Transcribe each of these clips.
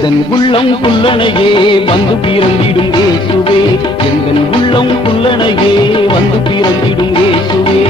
எந்தன் உள்ளம் புல்லனையே வந்து பிறந்திடும் இயேசுவே, எந்தன் உள்ளம் புல்லனையே வந்து பிறந்திடும் இயேசுவே.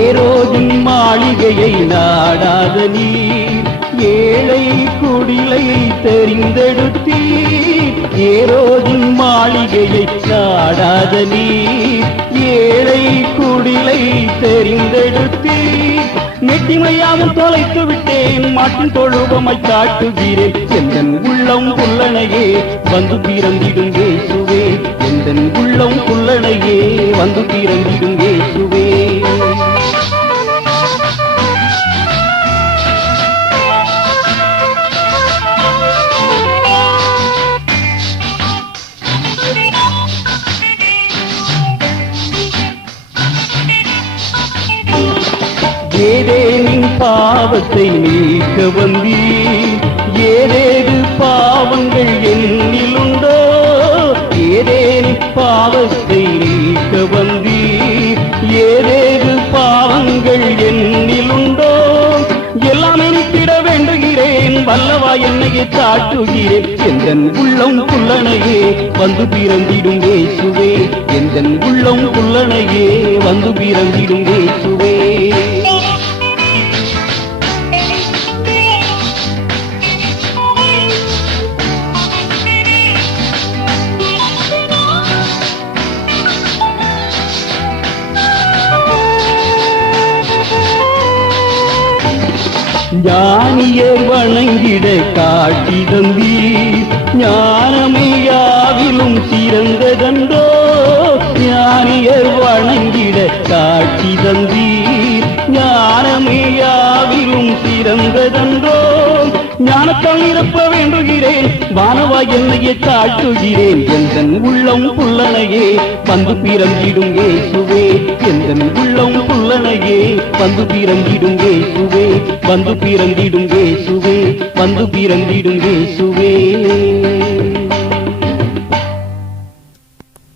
ஏரோதின் மாளிகையை நாடாத நீர், ஏழை குடிலை தெரிந்தெடுத்தீர். ஏரோதின் மாளிகையை நாடாத நீர், ஏழை குடிலை தெரிந்தெடுத்தீர். நெட்டிமையாவும் தொலைத்து விட்டேன், மாட்டின் தொழுவமை காட்டுகிறேன். எந்தன் உள்ளம் புல்லனையே வந்து பிறந்திடும் இயேசுவே, எந்தன் உள்ளம் புல்லனையே வந்து பிறந்திடும் இயேசுவே. ஏதேனின் பாவத்தை நீக்க வந்தீர், ஏதேது பாவங்கள் என்னிலுண்டோ. ஏதேனின் பாவத்தை நீக்க வந்தீர், ஏதேது பாவங்கள் என்னிலுண்டோ. எல்லாம் எண்ணிட வேண்டுகிறேன், வல்லவா என்னையே சாட்டுகிறேன். எந்தன் உள்ளம் புல்லனையே வந்து பிறந்திடும் இயேசுவே, எந்தன் உள்ளம் புல்லனையே வந்து பிறந்திடும் இயேசுவே. ஞானியர் வணங்கிட காட்டி தந்தீர், ஞானமே யாவிலும் சிறந்ததன்றோ. ஞானியர் வணங்கிட காட்டி தந்தீர், ஞானமே யாவிலும் சிறந்ததன்றோ. ஞானத்தால் நிரப்ப வேண்டுகிறேன், வானவா என்னையே தாட்டுகிறேன். எந்தன் உள்ளம் புல்லனையே வந்து பிறந்திடும் இயேசுவே, எந்தன் உள்ளம் புல்லனையே வந்து பிறந்திடும் இயேசுவே, வந்து பிறந்திடும் இயேசுவே, வந்து பிறந்திடும் இயேசுவே.